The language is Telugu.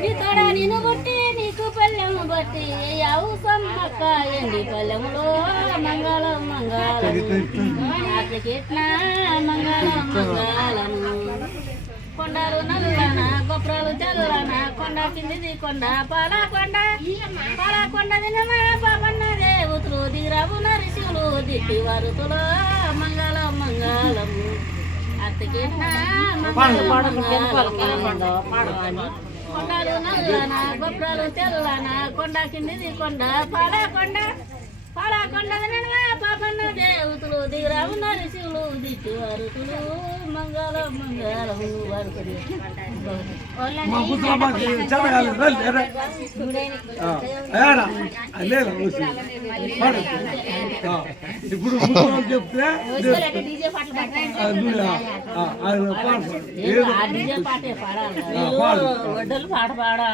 నీ తోడ నిన్ను బట్టి నీకు పల్లెము బట్టి అవు సమ్మక్క ఎండి పల్లెములో మంగళం మంగళం ఆటకెట్న మంగళం మంగళం కొండలు నల్లన గొప్పలు తెల్లన కొండ కిందిది కొండ పాలకొండ పాలకొండ దినమా పాపన్న దేవతలు దిగిరావు నరిశులు దిట్టి వరుతులో మంగళం మంగళం అత్తకెట్న కొండలు నల్లన గొప్పలు తెల్లన కొండ కిందిది కొండ పాలకొండ పాలకొండ దినమా పాపన్న దేవతలు దిగిరావు నరిశులు దిట్టి వరుతులు మంగళం మంగళం వరుతులు ఇప్పుడు చెప్తే పాటే పాడాలి పాట పాడాలి